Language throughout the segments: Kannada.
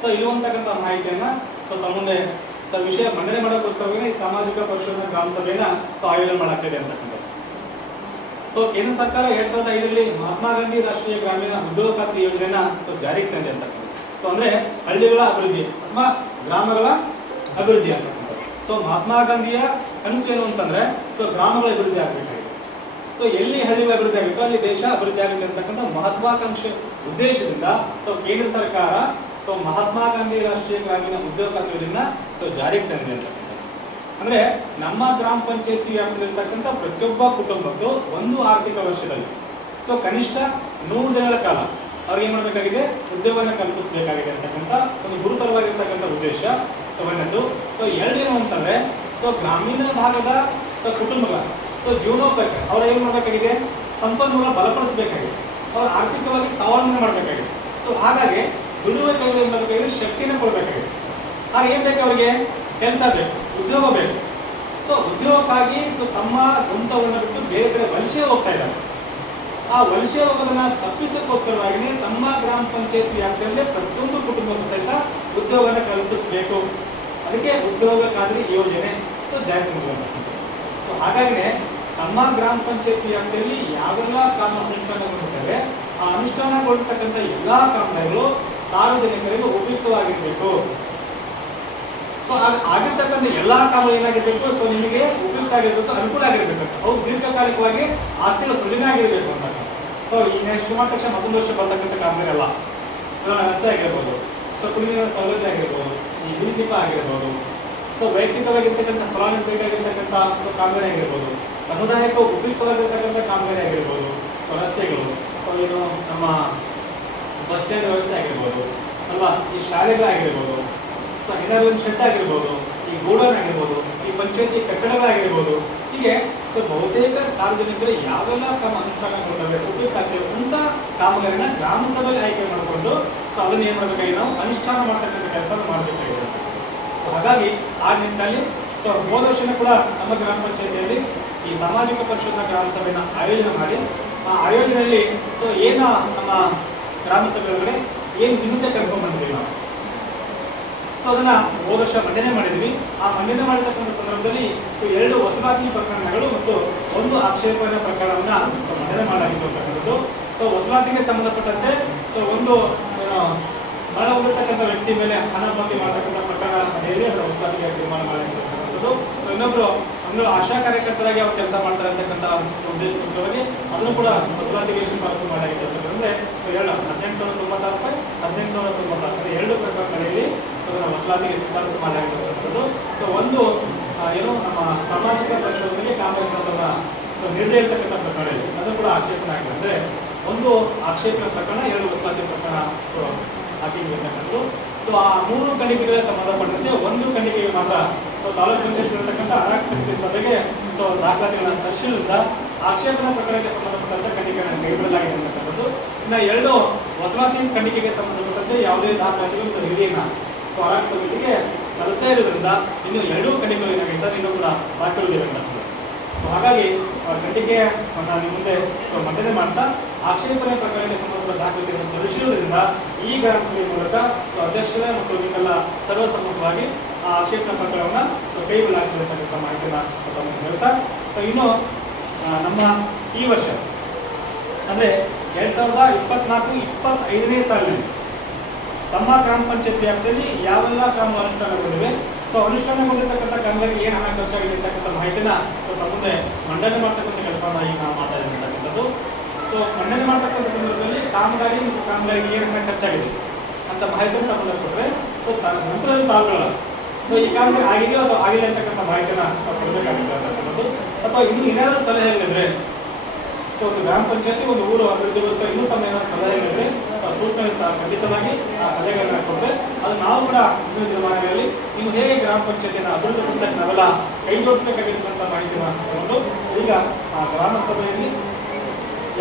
ಸೊ ಇರುವಂತಕ್ಕಂಥ ಮಾಹಿತಿಯನ್ನ ಸೊ ತಮ್ಮ ಮುಂದೆ ಸೊ ವಿಷಯ ಮಂಡನೆ ಮಾಡೋಕ್ಕೋಸ್ಕರವಾಗಿ ಈ ಸಾಮಾಜಿಕ ಪರಿಶೋಧನಾ ಗ್ರಾಮ ಸಭೆಯನ್ನ ಸೊ ಆಯೋಜನೆ ಮಾಡಲಾಗ್ತಿದೆ ಅಂತಕ್ಕಂಥದ್ದು. ಸೊ ಕೇಂದ್ರ ಸರ್ಕಾರ 2005ರಲ್ಲಿ ಮಹಾತ್ಮ ಗಾಂಧಿ ರಾಷ್ಟ್ರೀಯ ಗ್ರಾಮೀಣ ಉದ್ಯೋಗ ಖಾತ್ರಿ ಯೋಜನೆಯನ್ನ ಸೊ ಜಾರಿಗೆ ತಂದಿದೆ ಅಂತಕ್ಕಂಥದ್ದು. ಸೊ ಅಂದ್ರೆ ಹಳ್ಳಿಗಳ ಅಭಿವೃದ್ಧಿ ಅಥವಾ ಗ್ರಾಮಗಳ ಅಭಿವೃದ್ಧಿ ಅಂತಕ್ಕಂಥದ್ದು. ಸೊ ಮಹಾತ್ಮ ಗಾಂಧಿಯ ಕನಸು ಏನು ಅಂತಂದ್ರೆ ಸೊ ಗ್ರಾಮಗಳ ಅಭಿವೃದ್ಧಿ ಆಗಬೇಕಾಗಿದೆ. ಸೊ ಎಲ್ಲಿ ಹಳ್ಳಿಗಳ ಅಭಿವೃದ್ಧಿ ಆಗುತ್ತೋ ಅಲ್ಲಿ ದೇಶ ಅಭಿವೃದ್ಧಿ ಆಗುತ್ತೆ ಅಂತಕ್ಕಂಥ ಮಹತ್ವಾಕಾಂಕ್ಷೆ ಉದ್ದೇಶದಿಂದ ಸೊ ಕೇಂದ್ರ ಸರ್ಕಾರ ಸೊ ಮಹಾತ್ಮ ಗಾಂಧಿ ರಾಷ್ಟ್ರೀಯ ಗ್ರಾಮೀಣ ಉದ್ಯೋಗ ಖಾತ್ರಿ ಯೋಜನೆಯನ್ನ ಸೊ ಜಾರಿಗೆ ತಂದಿದೆ ಅಂತಕ್ಕಂಥದ್ದು. ಅಂದ್ರೆ ನಮ್ಮ ಗ್ರಾಮ ಪಂಚಾಯತಿ ವ್ಯಾಪ್ತಿಯಲ್ಲಿರ್ತಕ್ಕಂಥ ಪ್ರತಿಯೊಬ್ಬ ಕುಟುಂಬಕ್ಕೂ ಒಂದು ಆರ್ಥಿಕ ವರ್ಷದಲ್ಲಿ ಸೊ ಕನಿಷ್ಠ 100 ದಿನಗಳ ಕಾಲ ಅವ್ರಿಗೆ ಏನ್ ಮಾಡಬೇಕಾಗಿದೆ, ಉದ್ಯೋಗವನ್ನು ಕಲ್ಪಿಸಬೇಕಾಗಿದೆ ಅಂತಕ್ಕಂಥ ಒಂದು ಗುರುತರವಾಗಿರ್ತಕ್ಕಂಥ ಉದ್ದೇಶ. ಸೊ ಒಂದೊಂದು. ಸೊ ಎರಡೇನು ಅಂತಂದ್ರೆ ಸೊ ಗ್ರಾಮೀಣ ಭಾಗದ ಸೊ ಕುಟುಂಬಗಳ ಸೊ ಜೀವನೋಪಾಯಕ್ಕೆ ಅವ್ರು ಏನ್ ಮಾಡಬೇಕಾಗಿದೆ, ಸಂಪನ್ಮೂಲ ಬಲಪಡಿಸಬೇಕಾಗಿದೆ, ಅವ್ರು ಆರ್ಥಿಕವಾಗಿ ಸ್ವಾವಲಂಬನೆ ಮಾಡಬೇಕಾಗಿದೆ. ಸೊ ಹಾಗಾಗಿ ದುಡಿಯುವ ಕೈಯಲ್ಲಿ ಏನ್ ಮಾಡಬೇಕಾಗಿದೆ, ಶಕ್ತಿನ ಕೊಡಬೇಕಾಗಿದೆ. ಆಗ ಏನ್ ಬೇಕು, ಅವರಿಗೆ ಕೆಲಸ ಬೇಕು, ಉದ್ಯೋಗ ಬೇಕು. ಸೊ ಉದ್ಯೋಗಕ್ಕಾಗಿ ಸೊ ತಮ್ಮ ಸ್ವಂತ ಊರನ್ನ ಬಿಟ್ಟು ಬೇರೆ ಕಡೆ ವಲಸೆ ಹೋಗ್ತಾ ಇದ್ದಾರೆ. ಆ ವಲಸೆ ಹೋಗೋದನ್ನ ತಪ್ಪಿಸೋಕ್ಕೋಸ್ಕರವಾಗಿ ತಮ್ಮ ಗ್ರಾಮ ಪಂಚಾಯತ್ ವ್ಯಾಪ್ತಿಯಲ್ಲೇ ಪ್ರತಿಯೊಂದು ಕುಟುಂಬಕ್ಕೂ ಸಹಿತ ಉದ್ಯೋಗನ ಕಲ್ಪಿಸಬೇಕು. ಅದಕ್ಕೆ ಉದ್ಯೋಗ ಖಾತ್ರಿ ಯೋಜನೆ ಜಾರಿಗೆ ತಂದಿದೆ. ಸೊ ಹಾಗಾಗಿ ತಮ್ಮ ಗ್ರಾಮ ಪಂಚಾಯತ್ ವ್ಯಾಪ್ತಿಯಲ್ಲಿ ಯಾವೆಲ್ಲ ಕಾಮ ಅನುಷ್ಠಾನಗೊಳ್ಳುತ್ತವೆ ಆ ಅನುಷ್ಠಾನಗೊಳ್ತಕ್ಕಂಥ ಎಲ್ಲಾ ಕಾಮಗಾರಿಗಳು ಸಾರ್ವಜನಿಕರಿಗೆ ಉಪಯುಕ್ತವಾಗಿರಬೇಕು. ಸೊ ಆಗಿರ್ತಕ್ಕಂಥ ಎಲ್ಲಾ ಕಾಮಗಳು ಏನಾಗಿರ್ಬೇಕು, ಸೊ ನಿಮಗೆ ಉಪಯುಕ್ತ ಆಗಿರ್ಬೇಕು, ಅನುಕೂಲ ಆಗಿರ್ಬೇಕು, ಅವು ದೀರ್ಘಕಾಲಿಕವಾಗಿ ಆಸ್ತಿಗಳ ಸೃಜನೆ ಆಗಿರಬೇಕು ಅಂತ. ಸೊ ಈ ನೆಕ್ಸ್ಟ್ ಮಾಡಿದ ತಕ್ಷಣ ಮತ್ತೊಂದು ವರ್ಷ ಬರ್ತಕ್ಕಂಥ ಕಾಮಗಾರಿ ಅಲ್ಲ. ರಸ್ತೆ ಆಗಿರ್ಬೋದು, ಸೊ ಕುಡಿಯುವ ಸೌಲಭ್ಯ ಆಗಿರ್ಬೋದು, ಈ ದೀಪ ಆಗಿರ್ಬೋದು, ಸೊ ವೈಯಕ್ತಿಕವಾಗಿರ್ತಕ್ಕಂಥ ಫಲಾನುಭವಿ ಬೇಕಾಗಿರ್ತಕ್ಕಂಥ ಸೊ ಕಾಮಗಾರಿ ಆಗಿರ್ಬೋದು, ಸಮುದಾಯಕ್ಕೂ ಉಪಯುಕ್ತವಾಗಿರ್ತಕ್ಕಂಥ ಕಾಮಗಾರಿ ಆಗಿರ್ಬೋದು, ಸೊ ರಸ್ತೆಗಳು, ಸೊ ಏನು ನಮ್ಮ ಬಸ್ ಸ್ಟ್ಯಾಂಡ್ ವ್ಯವಸ್ಥೆ ಆಗಿರ್ಬೋದು ಅಲ್ವಾ, ಈ ಶಾಲೆಗಳಾಗಿರ್ಬೋದು, ಸೊ ಏನಾದ್ರು ಶೆಡ್ ಆಗಿರ್ಬೋದು, ಈ ಗೋಡನ್ ಆಗಿರ್ಬೋದು, ಈ ಪಂಚಾಯತಿ ಕಟ್ಟಡಗಳಾಗಿರ್ಬೋದು, ಹೀಗೆ ಸೊ ಬಹುತೇಕ ಸಾರ್ವಜನಿಕರು ಯಾವೆಲ್ಲ ಕಾಮ ಅನುಷ್ಠಾನಗೊಳ್ಳಬೇಕು ಉಪಯುಕ್ತ ಆಗ್ತೇವೆ ಅಂತ ಕಾಮಗಾರಿನ ಗ್ರಾಮ ಸಭೆಯಲ್ಲಿ ಆಯ್ಕೆ ಮಾಡಿಕೊಂಡು ಸೊ ಅದನ್ನ ಏನ್ ಮಾಡಬೇಕಾಗಿ ನಾವು ಅನುಷ್ಠಾನ ಮಾಡ್ತಕ್ಕಂಥ ಕೆಲಸ ಮಾಡಬೇಕಾಗಿದೆ. ಸೊ ಹಾಗಾಗಿ ಆ ನಿಟ್ಟಿನಲ್ಲಿ ಸೊ ಹೋದ ವರ್ಷನೂ ಕೂಡ ನಮ್ಮ ಗ್ರಾಮ ಪಂಚಾಯತಿಯಲ್ಲಿ ಈ ಸಾಮಾಜಿಕ ಪರಿಶೋಧನಾ ಗ್ರಾಮ ಸಭೆಯನ್ನು ಆಯೋಜನೆ ಮಾಡಿ ಆ ಆಯೋಜನೆಯಲ್ಲಿ ಸೊ ಏನ ನಮ್ಮ ಗ್ರಾಮ ಸಭೆ ಒಳಗಡೆ ಏನು ವಿನೂತೆ ಕರ್ಕೊಂಡು ಬಂದಿದ್ದೀವಿ ನಾವು. ಸೊ ಅದನ್ನ ಹೋದ ವರ್ಷ ಮಂಡನೆ ಮಾಡಿದ್ವಿ. ಆ ಮಂಡನೆ ಮಾಡಿರ್ತಕ್ಕಂಥ ಸಂದರ್ಭದಲ್ಲಿ ಸೊ 2 ವಸೂಲಾತಿ ಪ್ರಕರಣಗಳು ಮತ್ತು 1 ಆಕ್ಷೇಪಣೆ ಪ್ರಕರಣವನ್ನ ಸೊ ಮಂಡನೆ ಮಾಡಲಾಗಿತ್ತು ಅಂತಕ್ಕಂಥದ್ದು. ಸೊ ವಸೂಲಾತಿಗೆ ಸಂಬಂಧಪಟ್ಟಂತೆ ಸೊ ಒಂದು ಮರಣ ಹೊಂದಿರತಕ್ಕಂಥ ವ್ಯಕ್ತಿ ಮೇಲೆ ಹಣ ಪಾವತಿ ಮಾಡತಕ್ಕಂಥ ಪ್ರಕರಣ ಹೇಳಿ ಅದರ ವಸೂಲಾತಿಗೆ ತೀರ್ಮಾನ ಮಾಡಲಾಗಿರ್ತಕ್ಕಂಥದ್ದು. ಸೊ ಇನ್ನೊಬ್ರು ಆಶಾ ಕಾರ್ಯಕರ್ತರಾಗಿ ಅವ್ರು ಕೆಲಸ ಮಾಡ್ತಾರೆ ಅಂತಕ್ಕಂಥ ಉದ್ದೇಶಕ್ಕೋಸ್ಕರವಾಗಿ ಅದನ್ನು ಕೂಡ ವಸೂಲಾತಿಗೆ ಶಿಫಾರಸು ಮಾಡಲಾಗಿರ್ತಕ್ಕಂಥದ್ದು. ಅಂದ್ರೆ ಸೊ 1896 ರೂಪಾಯಿ 1896 2 ಪ್ರಕರಣಗಳಲ್ಲಿ ಅದನ್ನು ವಸೂಲಾತಿಗೆ ಶಿಫಾರಸು ಮಾಡಲಾಗಿರ್ತಕ್ಕಂಥದ್ದು. ಸೊ ಒಂದು ಏನು ನಮ್ಮ ಸಾಮಾಜಿಕ ಪರಿಶೋಧನೆಗೆ ಕಾಮಗಾರಿಗಳನ್ನ ಸೊ ನೀಡದೇ ಇರತಕ್ಕಂಥ ಪ್ರಕರಣ ಇದೆ, ಅದು ಕೂಡ ಆಕ್ಷೇಪಣೆ ಆಗಿದೆ. ಅಂದ್ರೆ ಒಂದು ಆಕ್ಷೇಪಣೆ ಪ್ರಕರಣ, 2 ವಸೂಲಾತಿ ಪ್ರಕರಣ ಸೊ ಹಾಕಿರ್ತಕ್ಕಂಥದ್ದು. ಸೊ ಆ 3 ಖಂಡಿಕೆಗಳಿಗೆ ಸಂಬಂಧಪಟ್ಟಂತೆ 1 ಖಂಡಿಕೆಗೆ ಮಾತ್ರ ಸೊ ತಾಲೂಕು ಪಂಚಾಯತ್ ಇರತಕ್ಕಂಥ ಅಡಾಕ್ ಸಮಿತಿ ಸಭೆಗೆ ಸೊ ದಾಖಲಾತಿಗಳನ್ನು ಸಲ್ಲಿಸಿರುವುದರಿಂದ ಆಕ್ಷೇಪಣಾ ಪ್ರಕರಣಕ್ಕೆ ಸಂಬಂಧಪಟ್ಟಂತೆ ಖಂಡಿಕೆಗಳನ್ನು ಕೈಬಿಡಲಾಗಿದೆ ಅಂತಕ್ಕಂಥದ್ದು. ಇನ್ನು 2 ವಸೂಲಾತಿ ಖಂಡಿಕೆಗೆ ಸಂಬಂಧಪಟ್ಟಂತೆ ಯಾವುದೇ ದಾಖಲಾತಿಗಳು ಮತ್ತು ಹಿರಿಯನ್ನ ಸೊ ಅಡಾಕ್ ಸಮಿತಿಗೆ ಸಲ್ಲಿಸದೇ ಇರುವುದರಿಂದ ಇನ್ನು 2 ಖಂಡಿಕೆಗಳು ಏನಾಗಿದ್ದಾರೆ ಇನ್ನೂ ಕೂಡ ಬಾಕಿರುವುದಿಲ್ಲ. ಸೊ ಹಾಗಾಗಿ ಖಂಡಿಕೆ ನಾನು ಮುಂದೆ ಸೊ ಮಂಡನೆ ಮಾಡ್ತಾ ಆಕ್ಷೇಪಣೆ ಪ್ರಕರಣಕ್ಕೆ ಸಂಬಂಧಪಟ್ಟ ದಾಖಲಾತಿಗಳನ್ನು ಸಲ್ಲಿಸಿರುವುದರಿಂದ ಈ ಗ್ರಾಮ ಸಭೆ ಮೂಲಕ ಸೊ ಅಧ್ಯಕ್ಷರೇ ಮತ್ತು ಇದಕ್ಕೆಲ್ಲ ಸರ್ವಸಮ್ಮತವಾಗಿ ಆ ಆಕ್ಷೇಪಣೆ ಪ್ರಕರಣವನ್ನು ಸೊ ಕೈಗೊಳ್ಳಲಾಗ್ತದೆ ಅಂತಕ್ಕಂಥ ಮಾಹಿತಿಯನ್ನು ತಮಗೆ ಹೇಳ್ತಾ ಸೊ ಇನ್ನು ನಮ್ಮ ಈ ವರ್ಷ ಅಂದರೆ 2024-25ನೇ ಸಾಲಿನಲ್ಲಿ ತಮ್ಮ ಗ್ರಾಮ ಪಂಚಾಯತ್ ವ್ಯಾಪ್ತಿಯಲ್ಲಿ ಯಾವೆಲ್ಲ ಕಾಮ ಅನುಷ್ಠಾನಗೊಂಡಿವೆ, ಸೊ ಅನುಷ್ಠಾನಗೊಂಡಿರ್ತಕ್ಕಂಥ ಕಾಮಗಾರಿಗೆ ಏನು ಹಣ ಖರ್ಚಾಗಿದೆ ಅಂತಕ್ಕಂಥ ಮಾಹಿತಿನ ಸೊ ತಮ್ಮ ಮುಂದೆ ಮಂಡನೆ ಮಾಡ್ತಕ್ಕಂಥ ಕೆಲಸವನ್ನು ಈಗ ನಾವು ಮಾಡ್ತಾ ಇರ್ತಕ್ಕಂಥದ್ದು. ಸೊ ಮಂಡನೆ ಮಾಡ್ತಕ್ಕಂಥ ಸಂದರ್ಭದಲ್ಲಿ ಕಾಮಗಾರಿ ಮತ್ತು ಕಾಮಗಾರಿಗೆ ಏನು ಹಣ ಖರ್ಚಾಗಿದೆ ಅಂತ ಮಾಹಿತಿಯನ್ನು ತಮ್ಮ ಮುಂದೆ ಕೊಟ್ಟರೆ ಸೊ ನಂತರ ತಾವುಗಳ ಸೊ ಈ ಕಾಮಗಾರಿ ಆಗಿದೆಯೋ ಅಥವಾ ಆಗಿಲ್ಲ ಅಂತಕ್ಕಂಥ ಮಾಹಿತಿನ ಕೊಡಬೇಕಾಗುತ್ತೆ ಅಂತಕ್ಕಂಥದ್ದು. ಅಥವಾ ಇನ್ನು ಏನಾದರೂ ಸಲಹೆಗಳಿದ್ರೆ ಸೊ ಒಂದು ಗ್ರಾಮ ಪಂಚಾಯತಿ ಒಂದು ಊರು ಅಭಿವೃದ್ಧಿಗೋಸ್ಕರ ಇನ್ನೂ ತಮ್ಮ ಏನಾದ್ರು ಸಲಹೆಗಳಿದ್ರೆ ಸೂಚನೆ ಖಂಡಿತವಾಗಿ ಆ ಸಲಹೆಗಳನ್ನ ಕೊಟ್ಟರೆ ಅದು ನಾವು ಕೂಡ ಮುಂದಿನ ದಿನಮಾನಗಳಲ್ಲಿ ಇನ್ನು ಹೇಗೆ ಗ್ರಾಮ ಪಂಚಾಯತಿಯನ್ನು ಅಭಿವೃದ್ಧಿಪಡಿಸಕ್ಕೆ ನಾವೆಲ್ಲ ಕೈ ಜೋಡಿಸಬೇಕಾಗಿರ್ತಕ್ಕಂಥ ಮಾಹಿತಿಯನ್ನು ತಗೊಂಡು ಈಗ ಆ ಗ್ರಾಮ ಸಭೆಯಲ್ಲಿ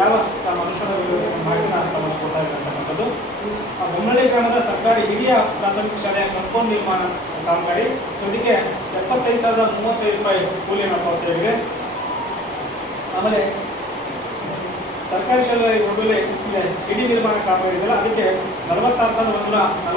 ಯಾವ ತಮ್ಮ ಅನುಷ್ಠಾನ ಮಾಹಿತಿನ ತಮ್ಮನ್ನು ಕೊಡ್ತಾ ಇರ್ತಕ್ಕಂಥದ್ದು. ಆ ಬೊಮ್ಮಳ್ಳಿ ಗ್ರಾಮದ ಸರ್ಕಾರಿ ಹಿರಿಯ ಪ್ರಾಥಮಿಕ ಶಾಲೆಯ ಕಂಪೌಂಡ್ ನಿರ್ಮಾಣ ಕಾಮಗಾರಿ ಸೊ ಇದಕ್ಕೆ 75,035 ರೂಪಾಯಿ ಕೂಲಿಯನ್ನು ಪಾವತಿಯಾಗಿದೆ. ಆಮೇಲೆ ಸರ್ಕಾರಿ ಶಾಲೆ ಒಳಗಡೆ ಸಿಡಿ ನಿರ್ಮಾಣ ಕಾಮಗಾರಿ ಇದೆಯಲ್ಲ ಅದಕ್ಕೆ 46,140